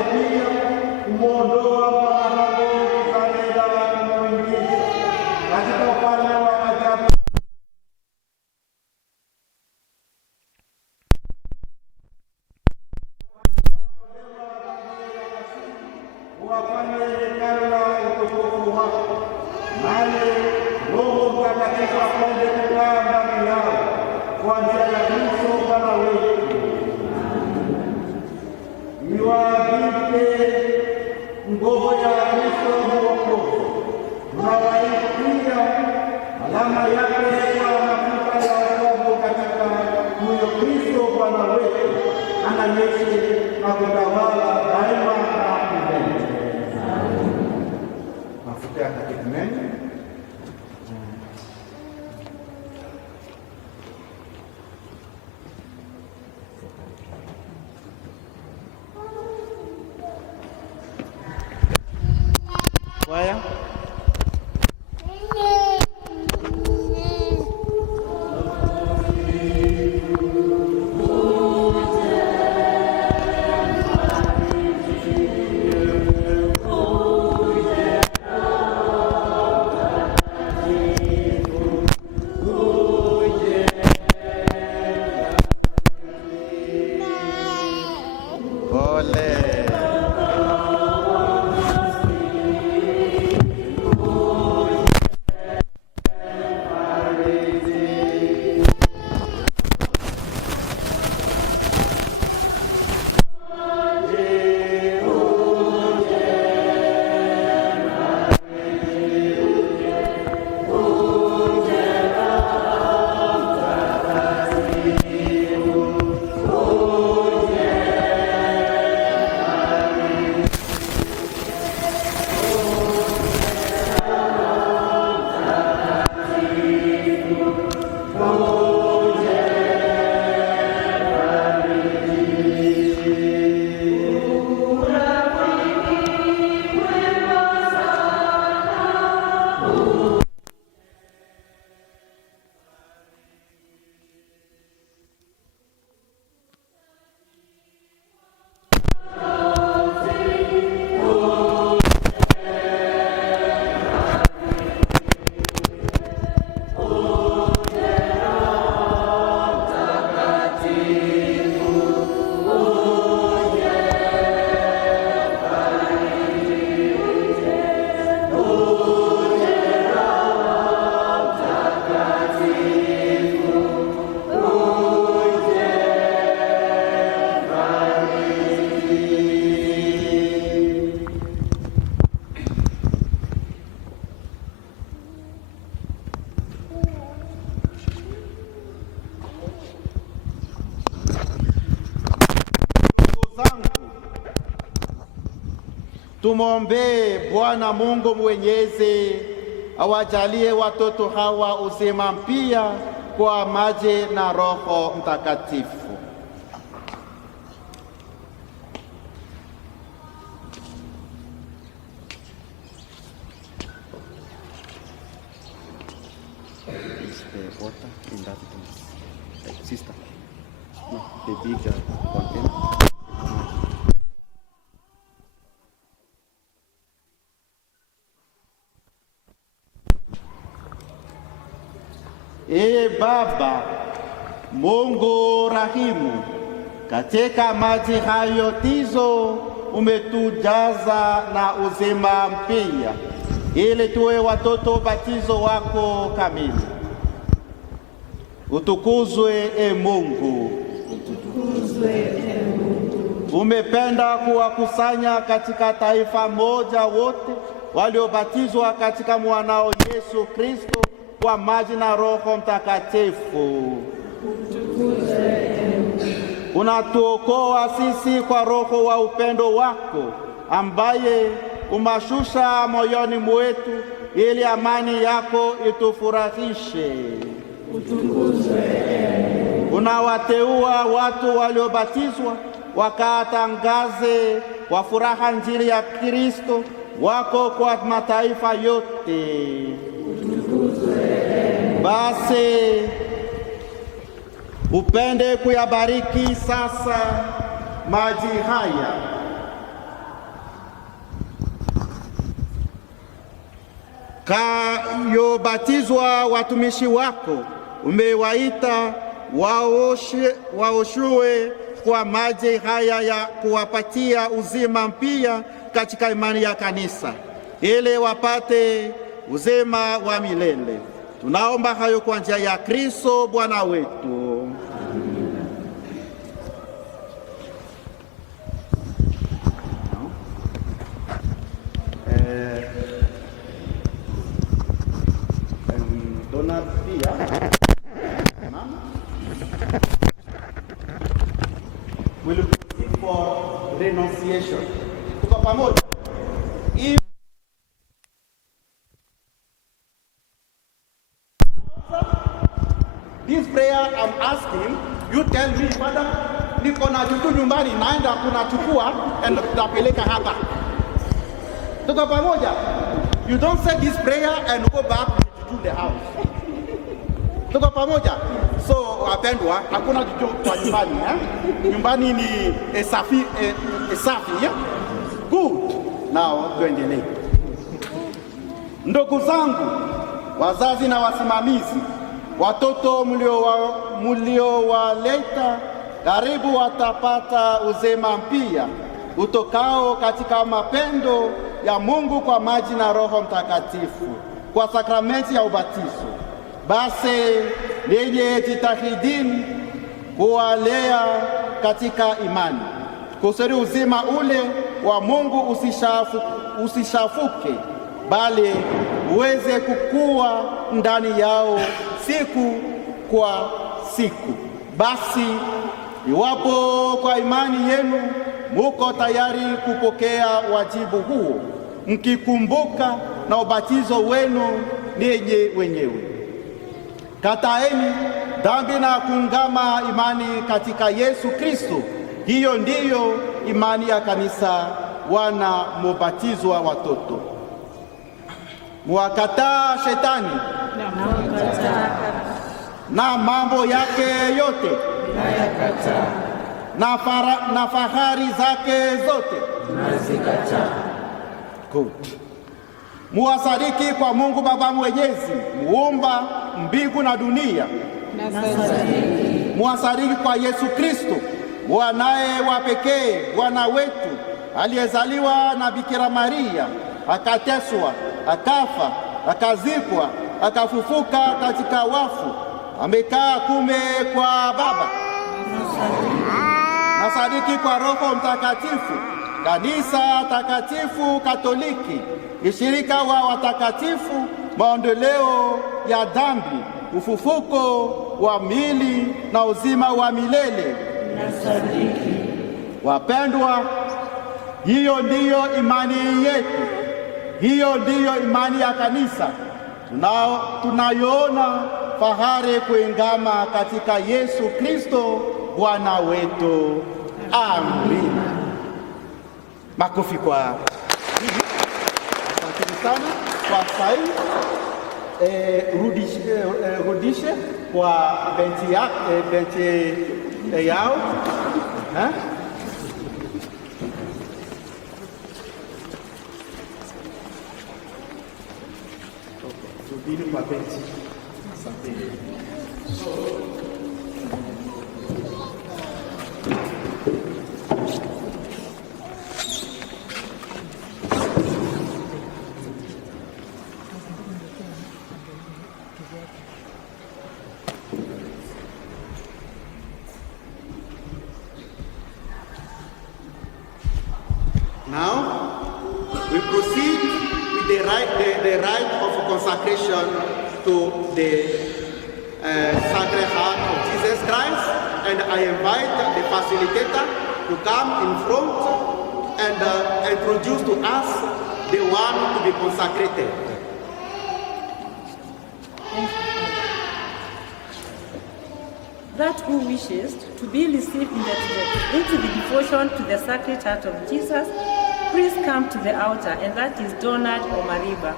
apate pia kumwondoa mwanadamu kuzalenda na kumwingiza katika ufalme wa ajabu. Wafanye hekalu la utukufu wako, naye Roho Mtakatifu apende kukaa ndani yao kwa njia ya Kristo Bwana wetu. Iwaavike nguvu ya Kristo Mwokozi, tunawaitia alama yake kwa mafuta ya wokovu katika huyo Kristo Bwana wetu, anayeishi na kutawala daima na milele. Mafuta ya katekumeni. Kwaya. Tumwombee Bwana Mungu Mwenyezi awajalie watoto hawa uzima mpya kwa maji na Roho Mtakatifu. Ee Baba Mungu rahimu, katika maji hayo tizo umetujaza na uzima mpya, ili tuwe watoto batizo wako kamili. Utukuzwe e Mungu. Utukuzwe e Mungu. Umependa kuwakusanya katika taifa moja wote waliobatizwa katika mwanao Yesu Kristo kwa maji na Roho Mtakatifu. Unatuokoa sisi kwa Roho wa upendo wako, ambaye umashusha moyoni mwetu ili amani yako itufurahishe. Unawateua watu waliobatizwa wakatangaze kwa furaha Injili ya Kristo wako kwa mataifa yote. Basi upende kuyabariki sasa maji haya utakayobatizwa watumishi wako, umewaita waoshwe kwa maji haya ya kuwapatia uzima mpya katika imani ya kanisa, ili wapate uzima wa milele. Tunaomba hayo kwa njia ya Kristo Bwana wetu. Donald pia we look for renunciation. Tuko pamoja. This prayer I'm asking, you tell me, Father, niko na vitu nyumbani naenda kunachukua and tutapeleka hapa. Tuko pamoja. You don't say this prayer and go back to the house. Tuko pamoja. So wapendwa, hakuna juju kwa nyumbani, nyumbani ni safi, yeah? Good. Now tuendelee. Ndugu zangu, wazazi na wasimamizi, watoto mliowaleta karibu watapata uzima mpya utokao katika mapendo ya Mungu kwa maji na Roho Mtakatifu kwa sakramenti ya ubatizo. Basi ninyi jitahidini kuwalea katika imani, kusudi uzima ule wa Mungu usishafuke, bali uweze kukua ndani yao siku kwa siku. Basi iwapo kwa imani yenu muko tayari kupokea wajibu huo, mkikumbuka na ubatizo wenu ninyi wenyewe, kataeni dhambi na kuungama imani katika Yesu Kristo. Hiyo ndiyo imani ya kanisa, wana mubatizwa watoto. Mwakataa shetani na mambo yake yote na fahari zake zote nazikataa. Good. Muwasadiki kwa Mungu Baba Mwenyezi, muumba mbingu na dunia. Muwasadiki kwa Yesu Kristo, mwanaye wa pekee, Bwana wetu, aliyezaliwa na Bikira Maria, akateswa, akafa, akazikwa, akafufuka katika wafu, amekaa kume kwa Baba. Nasadiki kwa Roho Mtakatifu, kanisa takatifu Katoliki, ushirika wa watakatifu, maondoleo ya dhambi, ufufuko wa miili na uzima wa milele. Nasadiki. Wapendwa, hiyo ndiyo imani yetu, hiyo ndiyo imani ya kanisa. Tunayoona fahari kuingama katika Yesu Kristo Bwana wetu. Amen. Makofi kwa asante sana kwa sai. Rudishe kwa benchi yao. Rudini kwa benchi. Asante. Now we proceed with the rite of consecration to the Sacred Heart of Jesus Christ, and I invite the facilitator to come in front and introduce to us the one to be consecrated. That who wishes to be received into the devotion to the Sacred Heart of Jesus, please come to the altar, and that is Donald Omariba.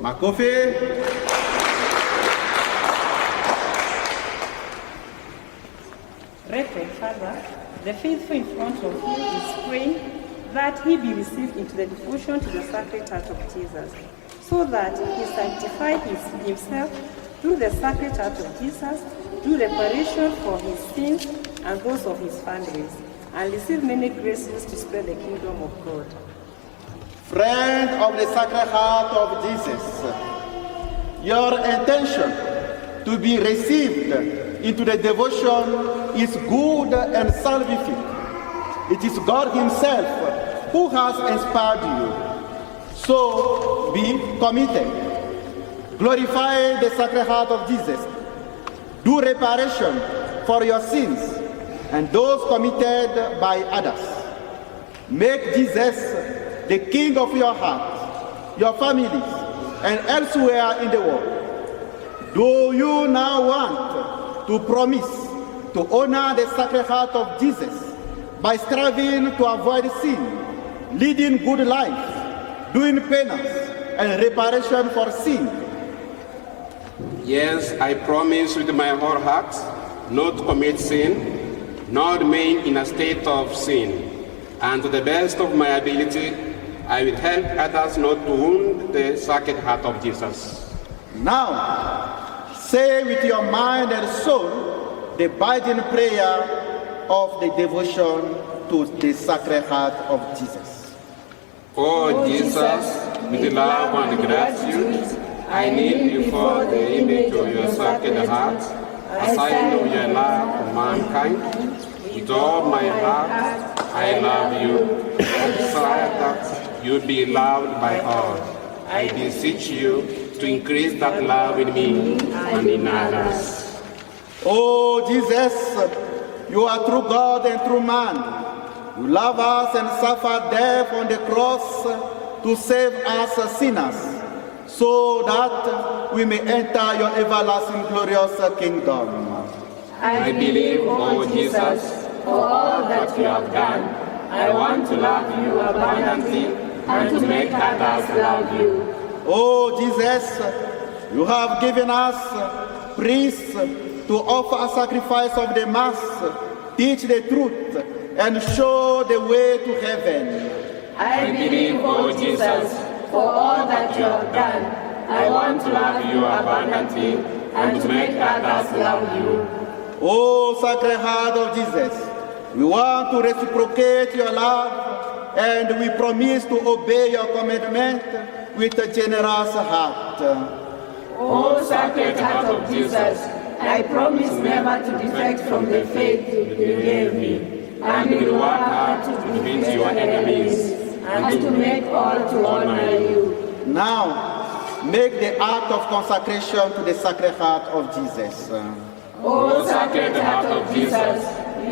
Makofi. Reverend Father, the faithful in front of you is praying that he be received into the devotion to the Sacred Heart of Jesus, so that he sanctify himself through the Sacred Heart of Jesus, do reparation for his sins and those of his families, and receive many graces to spread the kingdom of God. Friend of the Sacred Heart of Jesus, your intention to be received into the devotion is good and salvific. It is God himself who has inspired you. So be committed. Glorify the Sacred Heart of Jesus. Do reparation for your sins and those committed by others. Make Jesus the King of your heart, your families, and elsewhere in the world. Do you now want to promise to honor the Sacred Heart of Jesus by striving to avoid sin, leading good life, doing penance and reparation for sin? Yes, I promise with my whole heart not to commit sin, nor remain in a state of sin, and to the best of my ability, I will help others not to wound the Sacred Heart of Jesus. Now, say with your mind and soul the binding prayer of the devotion to the Sacred Heart of Jesus. Oh Jesus, with love and gratitude, I kneel before the image of your Sacred Heart, a sign of your love for mankind. With all my heart, I love you. I desire that you be loved by all. I beseech you to increase that love in me and in others. Oh Jesus, you are true God and true man. You love us and suffered death on the cross to save us sinners, so that we may enter your everlasting glorious kingdom. I believe, oh Jesus, for all that you have done. I want to love you abundantly and to make others love you. Oh Jesus, you have given us priests to offer a sacrifice of the Mass, teach the truth, and show the way to heaven. I believe, oh Jesus, for all that you have done. I want to love you abundantly and to make others love you. Oh Sacred Heart of Jesus, we want to reciprocate your love, and we promise to obey your commandment with a generous heart. Oh Sacred Heart of Jesus, I promise never to defect from the faith you gave me, and will work hard to defeat your enemies, and to make all to honor you. Now, make the act of consecration to the Sacred Heart of Jesus. O Sacred Heart of Jesus,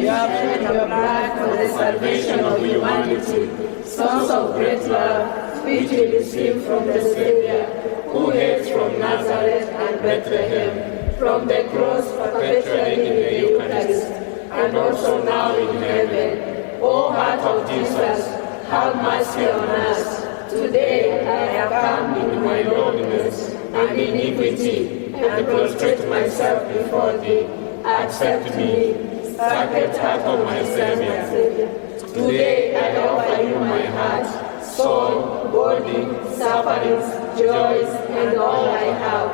you have shed your blood for the salvation of humanity, source of great love, which we received from the Savior, who hails from Nazareth and Bethlehem, from the cross perpetually in the Eucharist, and also now in heaven. O Heart of Jesus, have mercy on us. Today I have come in my lowliness and iniquity, and prostrate myself before thee. Accept me, Sacred Heart of my Savior. Today I offer you my heart, soul, body, sufferings, joys, and all I have.